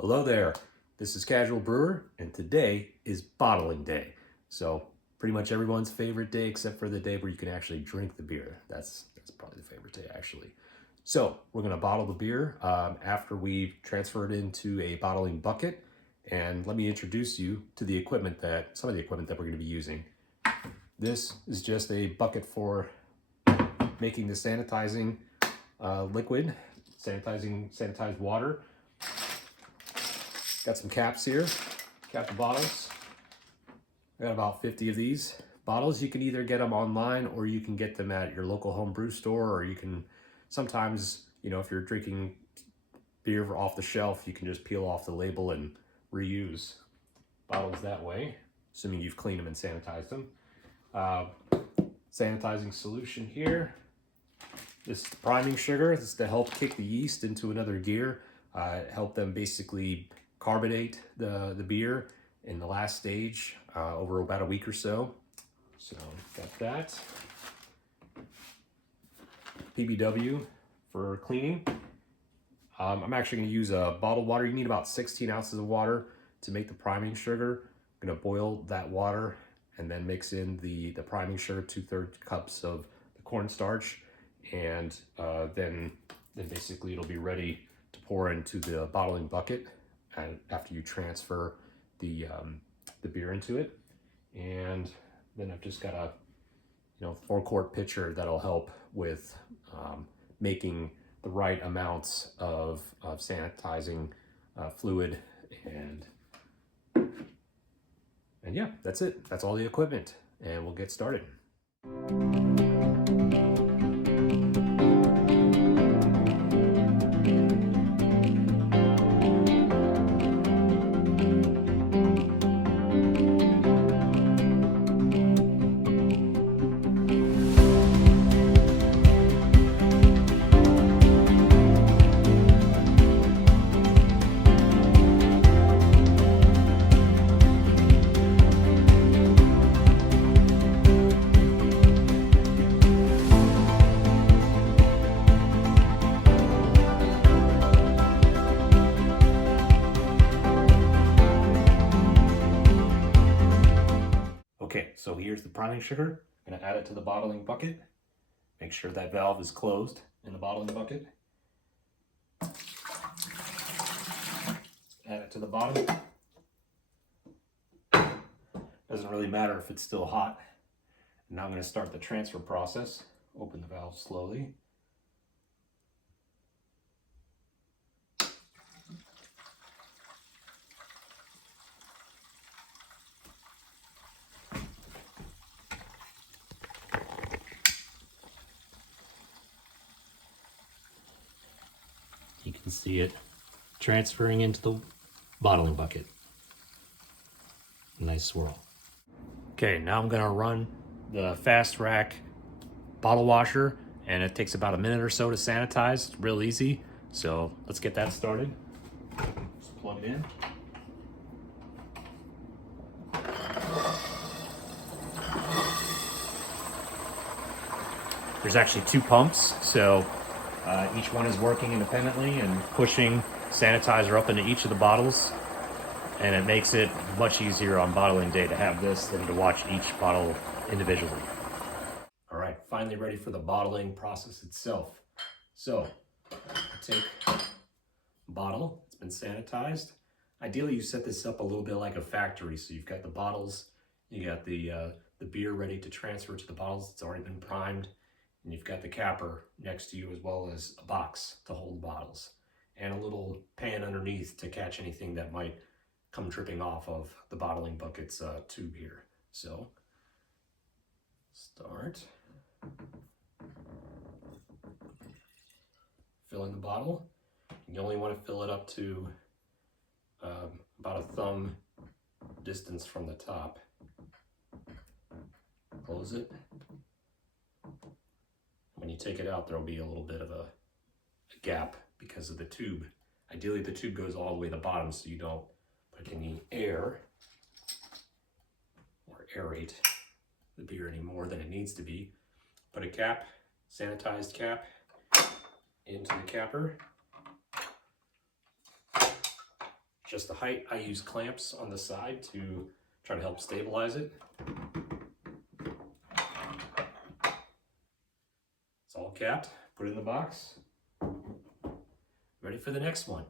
Hello there, this is Casual Brewer, and today is bottling day. So pretty much everyone's favorite day except for the day where you can actually drink the beer. That's probably the favorite day actually. So we're gonna bottle the beer after we transfer it into a bottling bucket. And let me introduce you to the equipment some of the equipment that we're gonna be using. This is just a bucket for making the sanitizing liquid, sanitized water. Got some caps here, cap the bottles. I got about 50 of these bottles. You can either get them online or you can get them at your local home brew store, or you can sometimes, if you're drinking beer off the shelf, you can just peel off the label and reuse bottles that way, assuming you've cleaned them and sanitized them. Sanitizing solution here. This is priming sugar. This is to help kick the yeast into another gear, help them basically carbonate the beer in the last stage over about a week or so. So got that. PBW for cleaning. I'm actually going to use bottled water. You need about 16 ounces of water to make the priming sugar. I'm going to boil that water and then mix in the priming sugar, 2/3 cups of the cornstarch, and then basically it'll be ready to pour into the bottling bucket after you transfer the beer into it. And then I've just got a 4-quart pitcher that'll help with making the right amounts of sanitizing fluid, and yeah, that's it. That's all the equipment, and we'll get started. Okay, so here's the priming sugar. I'm gonna add it to the bottling bucket. Make sure that valve is closed in the bottling bucket. Add it to the bottom. Doesn't really matter if it's still hot. And now I'm gonna start the transfer process. Open the valve slowly. You can see it transferring into the bottling bucket. Nice swirl. Okay, now I'm gonna run the fast rack bottle washer, and it takes about a minute or so to sanitize. It's real easy. So let's get that started. Just plug it in. There's actually 2 pumps, so each one is working independently and pushing sanitizer up into each of the bottles, and it makes it much easier on bottling day to have this than to watch each bottle individually. All right, finally ready for the bottling process itself. So take a bottle, it's been sanitized. Ideally you set this up a little bit like a factory, so you've got the bottles, you got the beer ready to transfer to the bottles. It's already been primed. And you've got the capper next to you, as well as a box to hold the bottles and a little pan underneath to catch anything that might come dripping off of the bottling bucket's tube here. So start filling the bottle. You only want to fill it up to about a thumb distance from the top. Close it. When you take it out, there'll be a little bit of a gap because of the tube. Ideally, the tube goes all the way to the bottom so you don't put any air or aerate the beer any more than it needs to be. Put a cap, sanitized cap, into the capper. just the height. I use clamps on the side to try to help stabilize it. It's all capped, put it in the box. Ready for the next one.